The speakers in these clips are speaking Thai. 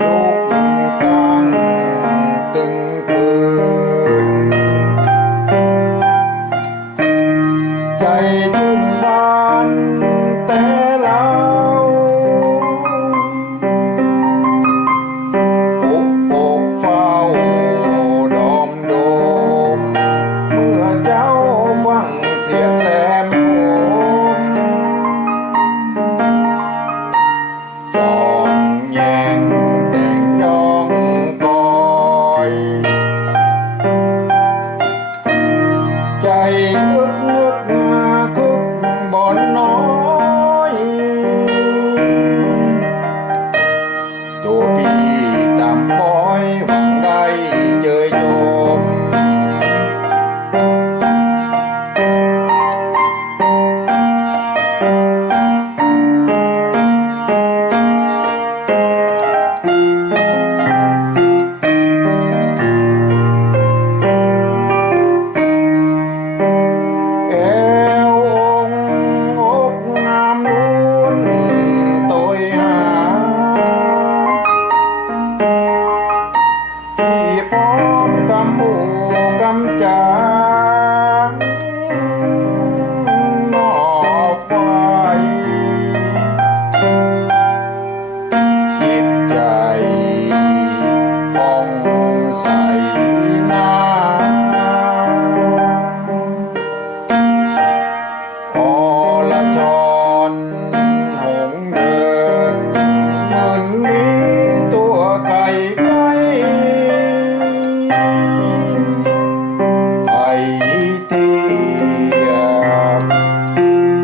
ลุกตั้งตึงคืนใจชื่นบานแต่เราอกเฝ้าดอมโดมเมื่อเจ้าฟังเสียงแซมโหมสองแยงแต่งจองกอยใจนึกมาคึกบ่อนน้อยตัวพี่ตามปอยหวังได้เจยโจมกำจางนอกไฟจิตใจผ่องใสนาอรชรหงเดินเหมือนนี้ตัวไก่ไก่เทียบ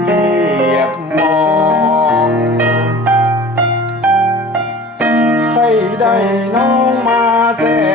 เรียบมองใครได้น้องมาแท้